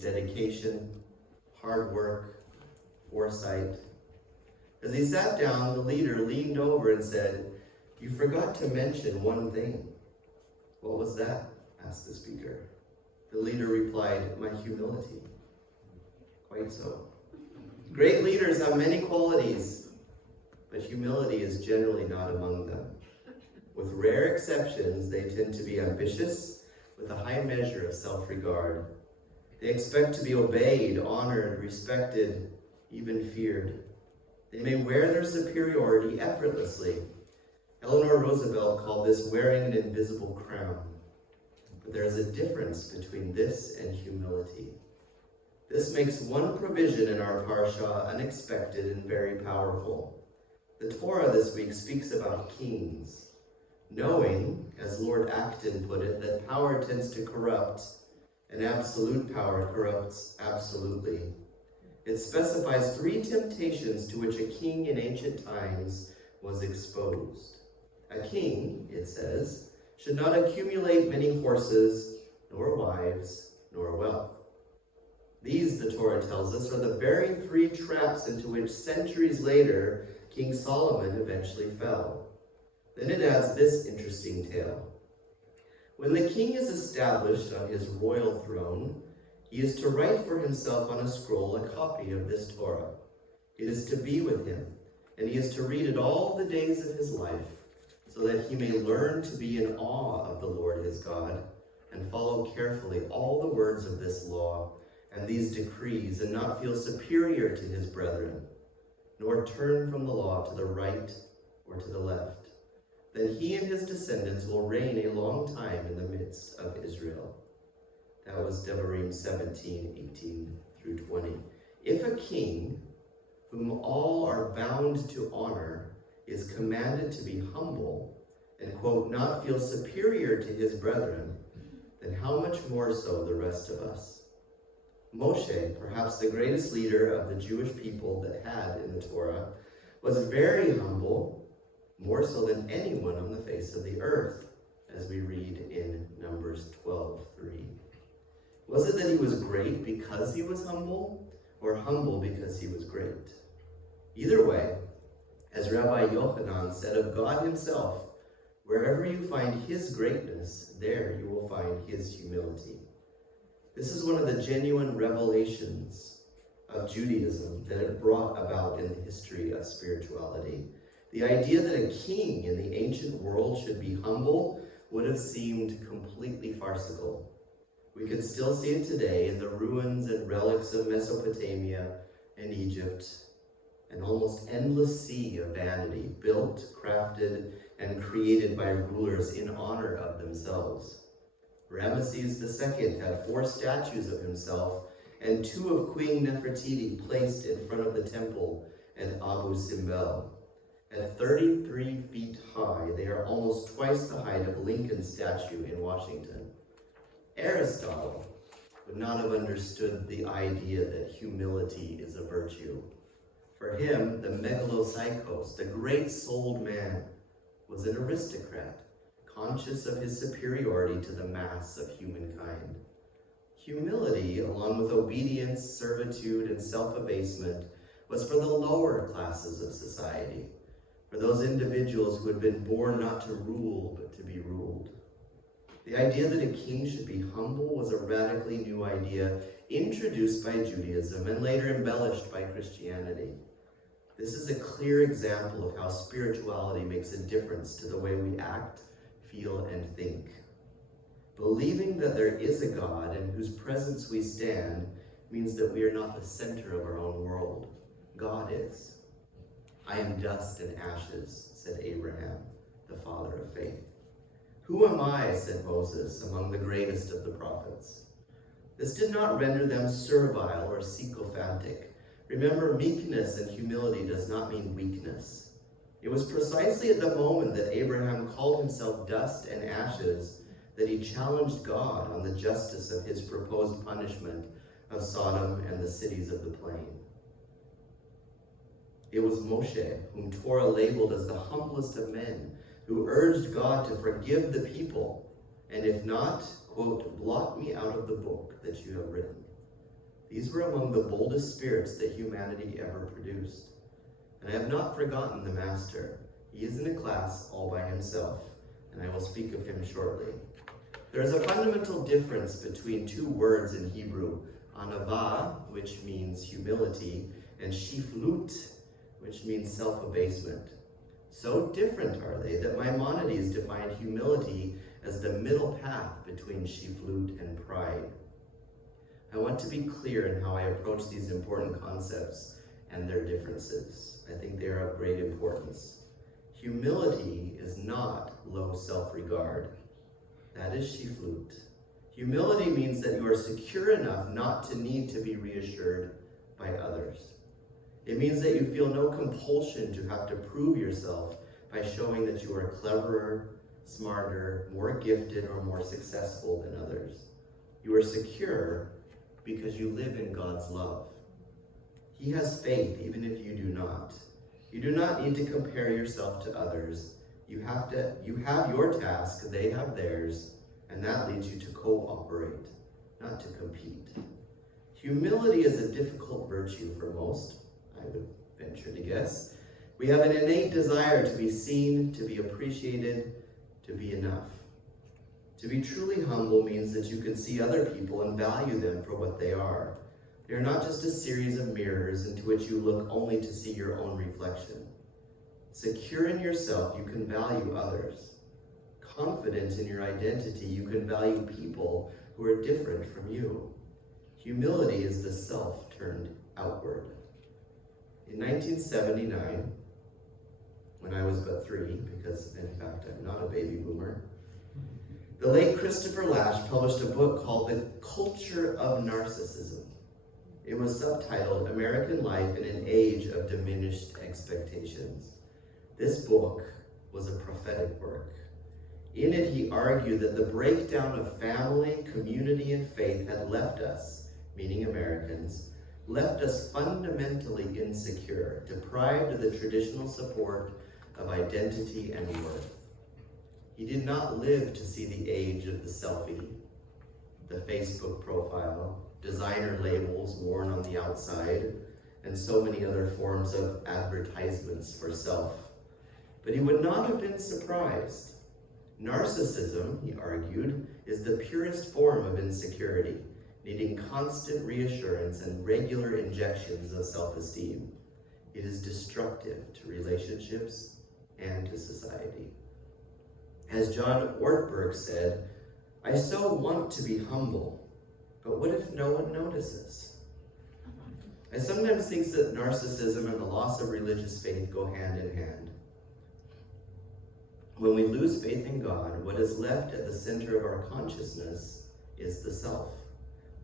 dedication, hard work, foresight. As he sat down, the leader leaned over and said, "You forgot to mention one thing." "What was that?" asked the speaker. The leader replied, "My humility." "Quite so. Great leaders have many qualities, but humility is generally not among them. With rare exceptions, they tend to be ambitious with a high measure of self-regard. They expect to be obeyed, honored, respected, even feared. They may wear their superiority effortlessly. Eleanor Roosevelt called this wearing an invisible crown. But there is a difference between this and humility. This makes one provision in our parsha unexpected and very powerful. The Torah this week speaks about kings. Knowing, as Lord Acton put it, that power tends to corrupt, and absolute power corrupts absolutely. It specifies 3 temptations to which a king in ancient times was exposed. A king, it says, should not accumulate many horses, nor wives, nor wealth. These, the Torah tells us, are the very 3 traps into which centuries later King Solomon eventually fell. Then it adds this interesting tale. When the king is established on his royal throne, he is to write for himself on a scroll a copy of this Torah. It is to be with him, and he is to read it all the days of his life, so that he may learn to be in awe of the Lord his God, and follow carefully all the words of this law and these decrees, and not feel superior to his brethren, nor turn from the law to the right or to the left. Then he and his descendants will reign a long time in the midst of Israel. That was Devarim 17:18-20. If a king, whom all are bound to honor, is commanded to be humble and, quote, not feel superior to his brethren, then how much more so the rest of us? Moshe, perhaps the greatest leader of the Jewish people that had in the Torah, was very humble, more so than anyone on the face of the earth, as we read in Numbers 12:3. Was it that he was great because he was humble, or humble because he was great? Either way, as Rabbi Yochanan said of God himself, wherever you find his greatness, there you will find his humility. This is one of the genuine revelations of Judaism that it brought about in the history of spirituality. The idea that a king in the ancient world should be humble would have seemed completely farcical. We could still see it today in the ruins and relics of Mesopotamia and Egypt, an almost endless sea of vanity, built, crafted, and created by rulers in honor of themselves. Ramesses II had 4 statues of himself and 2 of Queen Nefertiti placed in front of the temple at Abu Simbel. At 33 feet high, they are almost twice the height of Lincoln's statue in Washington. Aristotle would not have understood the idea that humility is a virtue. For him, the megalopsychos, the great-souled man, was an aristocrat, conscious of his superiority to the mass of humankind. Humility, along with obedience, servitude, and self-abasement, was for the lower classes of society, for those individuals who had been born not to rule, but to be ruled. The idea that a king should be humble was a radically new idea introduced by Judaism and later embellished by Christianity. This is a clear example of how spirituality makes a difference to the way we act, feel, and think. Believing that there is a God in whose presence we stand means that we are not the center of our own world. God is. "I am dust and ashes," said Abraham, the father of faith. "Who am I," said Moses, "among the greatest of the prophets?" This did not render them servile or sycophantic. Remember, meekness and humility does not mean weakness. It was precisely at the moment that Abraham called himself dust and ashes that he challenged God on the justice of his proposed punishment of Sodom and the cities of the plain. It was Moshe, whom Torah labeled as the humblest of men, who urged God to forgive the people, and if not, quote, blot me out of the book that you have written. These were among the boldest spirits that humanity ever produced. And I have not forgotten the Master. He is in a class all by himself, and I will speak of him shortly. There is a fundamental difference between two words in Hebrew, anava, which means humility, and shiflut, which means self-abasement. So different are they that Maimonides defined humility as the middle path between shiflut and pride. I want to be clear in how I approach these important concepts and their differences. I think they are of great importance. Humility is not low self-regard. That is shiflut. Humility means that you are secure enough not to need to be reassured by others. It means that you feel no compulsion to have to prove yourself by showing that you are cleverer, smarter, more gifted, or more successful than others. You are secure because you live in God's love. He has faith even if you do not. You do not need to compare yourself to others. You have your task, they have theirs, and that leads you to cooperate, not to compete. Humility is a difficult virtue for most, I would venture to guess. We have an innate desire to be seen, to be appreciated, to be enough. To be truly humble means that you can see other people and value them for what they are. They are not just a series of mirrors into which you look only to see your own reflection. Secure in yourself, you can value others. Confident in your identity, you can value people who are different from you. Humility is the self turned outward. In 1979, when I was but 3, because in fact I'm not a baby boomer, the late Christopher Lasch published a book called The Culture of Narcissism. It was subtitled American Life in an Age of Diminished Expectations. This book was a prophetic work. In it, he argued that the breakdown of family, community, and faith had left us, meaning Americans, left us fundamentally insecure, deprived of the traditional support of identity and worth. He did not live to see the age of the selfie, the Facebook profile, designer labels worn on the outside, and so many other forms of advertisements for self. But he would not have been surprised. Narcissism, he argued, is the purest form of insecurity, needing constant reassurance and regular injections of self-esteem. It is destructive to relationships and to society. As John Ortberg said, I so want to be humble, but what if no one notices? I sometimes think that narcissism and the loss of religious faith go hand in hand. When we lose faith in God, what is left at the center of our consciousnness is the self.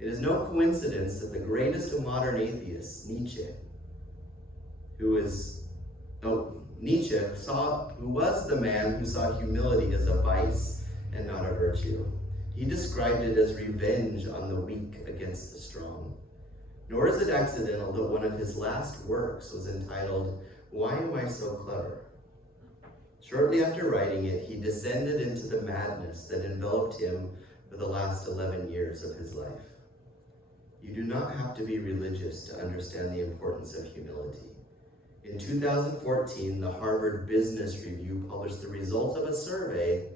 It is no coincidence that the greatest of modern atheists, Nietzsche, who was the man who saw humility as a vice and not a virtue. He described it as revenge on the weak against the strong. Nor is it accidental that one of his last works was entitled, Why Am I So Clever? Shortly after writing it, he descended into the madness that enveloped him for the last 11 years of his life. You do not have to be religious to understand the importance of humility. In 2014, the Harvard Business Review published the results of a survey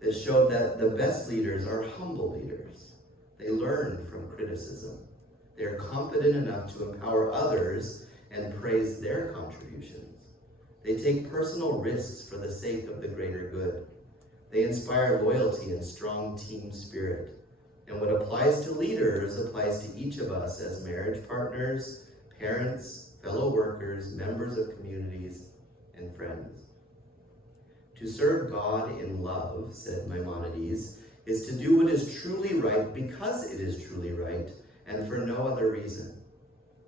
that showed that the best leaders are humble leaders. They learn from criticism. They are confident enough to empower others and praise their contributions. They take personal risks for the sake of the greater good. They inspire loyalty and strong team spirit. And what applies to leaders applies to each of us as marriage partners, parents, fellow workers, members of communities, and friends. To serve God in love, said Maimonides, is to do what is truly right because it is truly right, and for no other reason.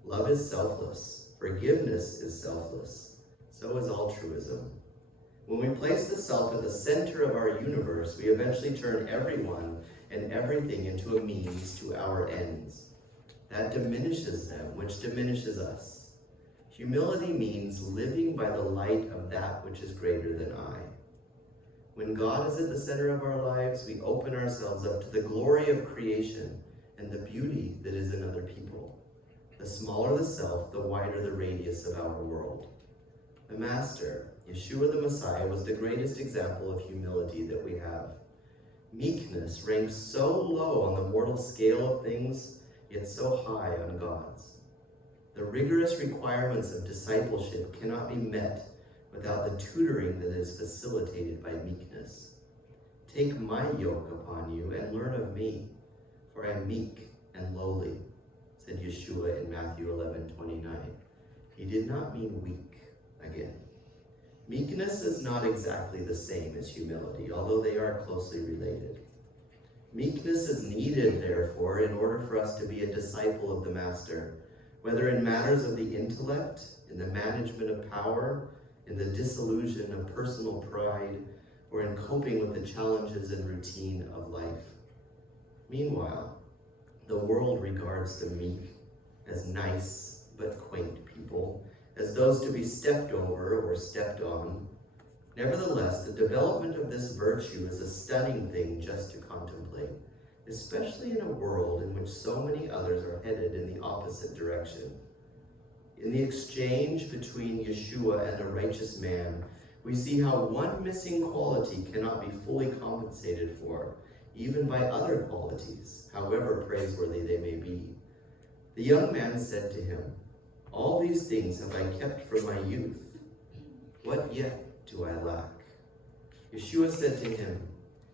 Love is selfless. Forgiveness is selfless. So is altruism. When we place the self at the center of our universe, we eventually turn everyone and everything into a means to our ends. That diminishes them, which diminishes us. Humility means living by the light of that which is greater than I. When God is at the center of our lives, we open ourselves up to the glory of creation and the beauty that is in other people. The smaller the self, the wider the radius of our world. The Master, Yeshua the Messiah, was the greatest example of humility that we have. Meekness ranks so low on the mortal scale of things, yet so high on God's. The rigorous requirements of discipleship cannot be met without the tutoring that is facilitated by meekness. Take my yoke upon you and learn of me, for I am meek and lowly, said Yeshua in Matthew 11:29. He did not mean weak again. Meekness is not exactly the same as humility, although they are closely related. Meekness is needed, therefore, in order for us to be a disciple of the Master, whether in matters of the intellect, in the management of power, in the disillusion of personal pride, or in coping with the challenges and routine of life. Meanwhile, the world regards the meek as nice but quaint people, as those to be stepped over or stepped on. Nevertheless, the development of this virtue is a stunning thing just to contemplate, especially in a world in which so many others are headed in the opposite direction. In the exchange between Yeshua and a righteous man, we see how one missing quality cannot be fully compensated for, even by other qualities, however praiseworthy they may be. The young man said to him, "All these things have I kept from my youth. What yet do I lack?" Yeshua said to him,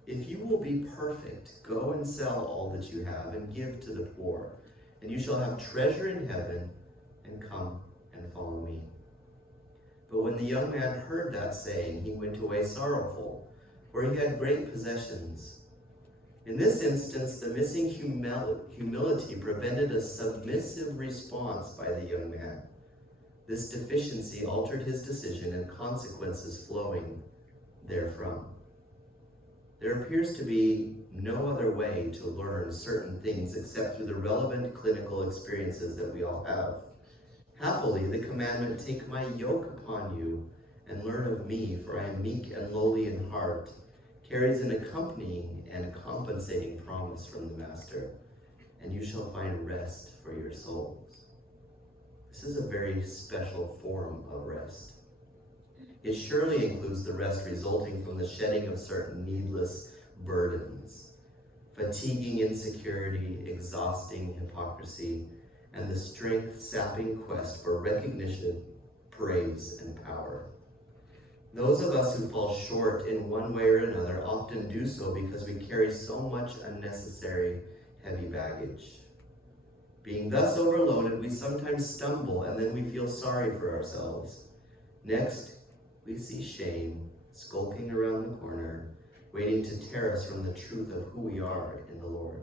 "If you will be perfect, go and sell all that you have and give to the poor, and you shall have treasure in heaven, and come and follow me." But when the young man heard that saying, he went away sorrowful, for he had great possessions. In this instance, the missing humility prevented a submissive response by the young man. This deficiency altered his decision and consequences flowing therefrom. There appears to be no other way to learn certain things except through the relevant clinical experiences that we all have. Happily, the commandment, "Take my yoke upon you and learn of me, for I am meek and lowly in heart," carries an accompanying and compensating promise from the Master, "And you shall find rest for your souls." This is a very special form of rest. It surely includes the rest resulting from the shedding of certain needless burdens, fatiguing insecurity, exhausting hypocrisy, and the strength-sapping quest for recognition, praise, and power. Those of us who fall short in one way or another often do so because we carry so much unnecessary heavy baggage. Being thus overloaded, we sometimes stumble and then we feel sorry for ourselves. Next, we see shame skulking around the corner, waiting to tear us from the truth of who we are in the Lord.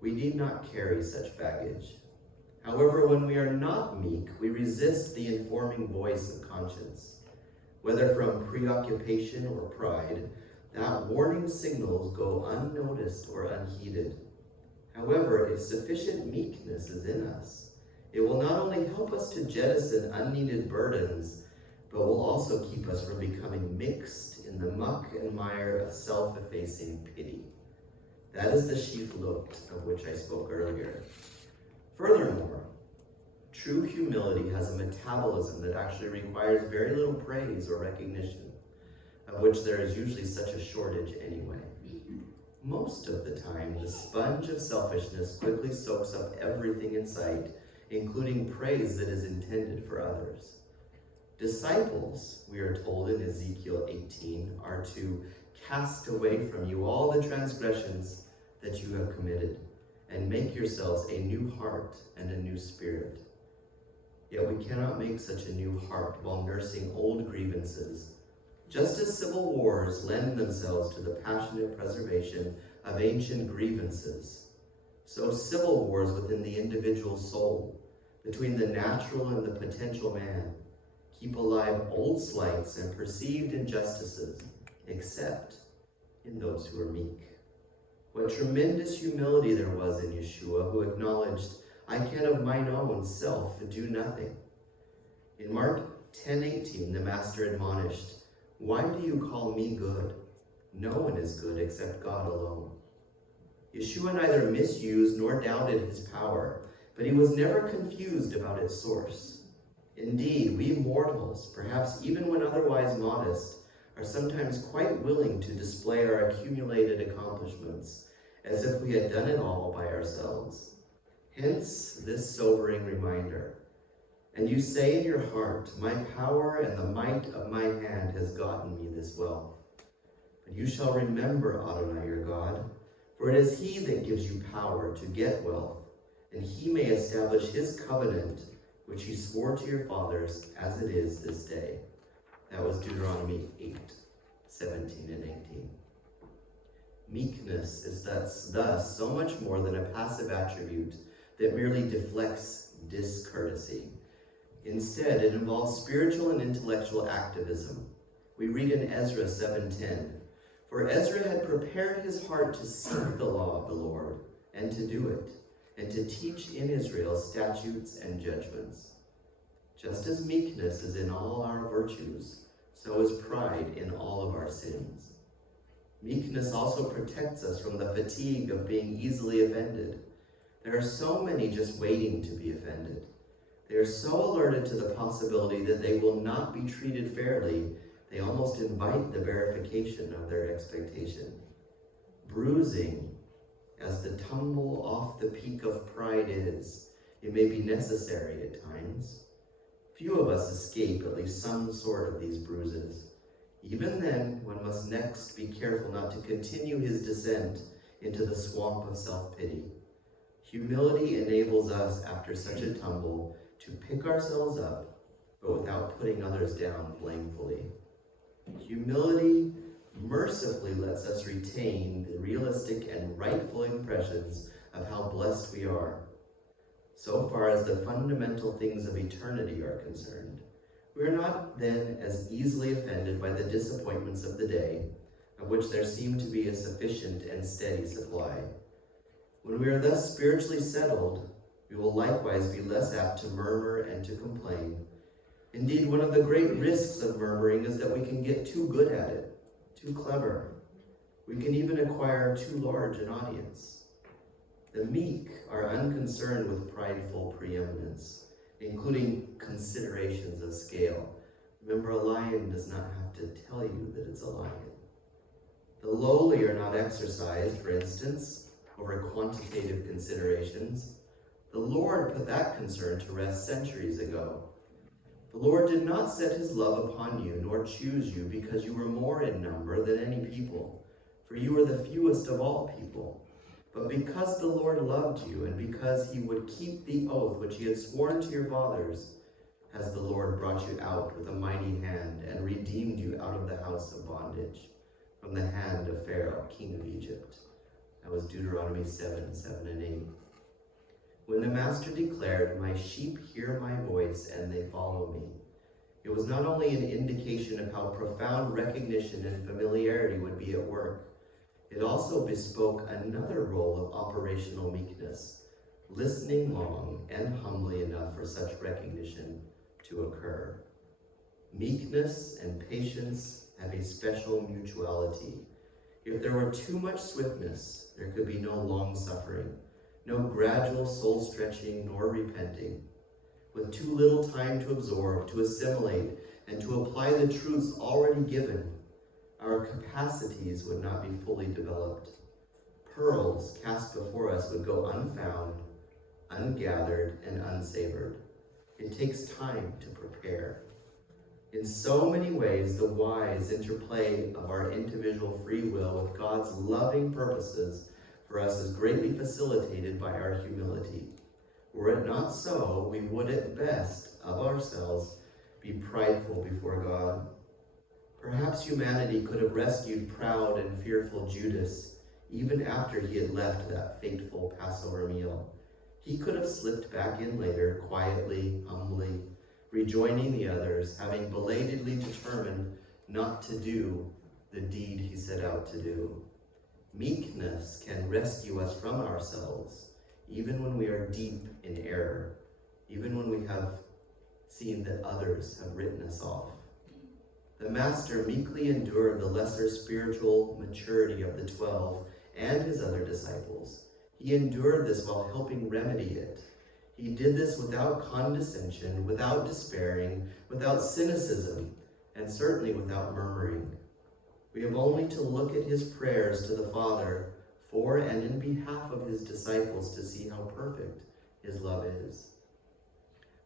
We need not carry such baggage. However, when we are not meek, we resist the informing voice of conscience. Whether from preoccupation or pride, that warning signals go unnoticed or unheeded. However, if sufficient meekness is in us, it will not only help us to jettison unneeded burdens, but will also keep us from becoming mixed in the muck and mire of self-effacing pity. That is the sheaf-loot of which I spoke earlier. Furthermore, true humility has a metabolism that actually requires very little praise or recognition, of which there is usually such a shortage anyway. Most of the time, the sponge of selfishness quickly soaks up everything in sight, including praise that is intended for others. Disciples, we are told in Ezekiel 18, are to cast away from you all the transgressions that you have committed, and make yourselves a new heart and a new spirit. Yet we cannot make such a new heart while nursing old grievances. Just as civil wars lend themselves to the passionate preservation of ancient grievances, so civil wars within the individual soul, between the natural and the potential man, keep alive old slights and perceived injustices, except in those who are meek. What tremendous humility there was in Yeshua, who acknowledged, "I can of mine own self do nothing." In Mark 10:18, the Master admonished, "Why do you call me good? No one is good except God alone." Yeshua neither misused nor doubted his power, but he was never confused about its source. Indeed, we mortals, perhaps even when otherwise modest, are sometimes quite willing to display our accumulated accomplishments, as if we had done it all by ourselves. Hence this sobering reminder. And you say in your heart, my power and the might of my hand has gotten me this wealth. But you shall remember Adonai your God, for it is he that gives you power to get wealth, and he may establish his covenant, which he swore to your fathers, as it is this day. That was Deuteronomy 8:17 and 18. Meekness is thus so much more than a passive attribute that merely deflects discourtesy. Instead, it involves spiritual and intellectual activism. We read in Ezra 7:10, for Ezra had prepared his heart to seek the law of the Lord and to do it, and to teach in Israel statutes and judgments. Just as meekness is in all our virtues, so is pride in all of our sins. Meekness also protects us from the fatigue of being easily offended. There are so many just waiting to be offended. They are so alerted to the possibility that they will not be treated fairly, they almost invite the verification of their expectation. Bruising, as the tumble off the peak of pride is, it may be necessary at times. Few of us escape at least some sort of these bruises. Even then, one must next be careful not to continue his descent into the swamp of self-pity. Humility enables us, after such a tumble, to pick ourselves up, but without putting others down blamefully. Humility mercifully lets us retain the realistic and rightful impressions of how blessed we are. So far as the fundamental things of eternity are concerned, we are not then as easily offended by the disappointments of the day, of which there seem to be a sufficient and steady supply. When we are thus spiritually settled, we will likewise be less apt to murmur and to complain. Indeed, one of the great risks of murmuring is that we can get too good at it, too clever. We can even acquire too large an audience. The meek are unconcerned with prideful preeminence, including considerations of scale. Remember, a lion does not have to tell you that it's a lion. The lowly are not exercised, for instance, over quantitative considerations. The Lord put that concern to rest centuries ago. The Lord did not set his love upon you, nor choose you because you were more in number than any people, for you were the fewest of all people. But because the Lord loved you, and because he would keep the oath which he had sworn to your fathers, has the Lord brought you out with a mighty hand and redeemed you out of the house of bondage, from the hand of Pharaoh, king of Egypt. That was Deuteronomy 7:7 and 8. When the master declared, my sheep hear my voice and they follow me, it was not only an indication of how profound recognition and familiarity would be at work, it also bespoke another role of operational meekness, listening long and humbly enough for such recognition to occur. Meekness and patience have a special mutuality. If there were too much swiftness, there could be no long suffering, no gradual soul stretching nor repenting. With too little time to absorb, to assimilate, and to apply the truths already given, our capacities would not be fully developed. Pearls cast before us would go unfound, ungathered, and unsavored. It takes time to prepare. In so many ways, the wise interplay of our individual free will with God's loving purposes for us is greatly facilitated by our humility. Were it not so, we would at best, of ourselves, be prideful before God. Perhaps humanity could have rescued proud and fearful Judas, even after he had left that fateful Passover meal. He could have slipped back in later, quietly, humbly, rejoining the others, having belatedly determined not to do the deed he set out to do. Meekness can rescue us from ourselves, even when we are deep in error, even when we have seen that others have written us off. The Master meekly endured the lesser spiritual maturity of the 12 and his other disciples. He endured this while helping remedy it. He did this without condescension, without despairing, without cynicism, and certainly without murmuring. We have only to look at his prayers to the Father for and in behalf of his disciples to see how perfect his love is.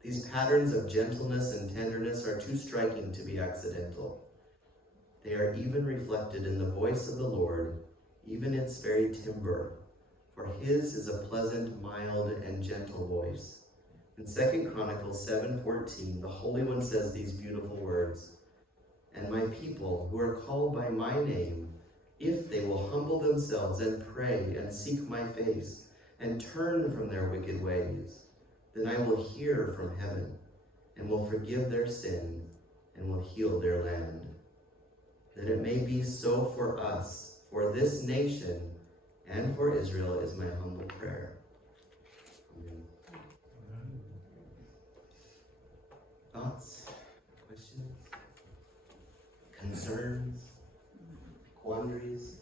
These patterns of gentleness and tenderness are too striking to be accidental. They are even reflected in the voice of the Lord, even its very timbre, for his is a pleasant, mild, and gentle voice. In 2 Chronicles 7:14, the Holy One says these beautiful words, "And my people who are called by my name, if they will humble themselves and pray and seek my face and turn from their wicked ways, then I will hear from heaven and will forgive their sin and will heal their land." That it may be so for us, for this nation, and for Israel is my humble prayer. Amen. Thoughts? Questions? Concerns? Quandaries?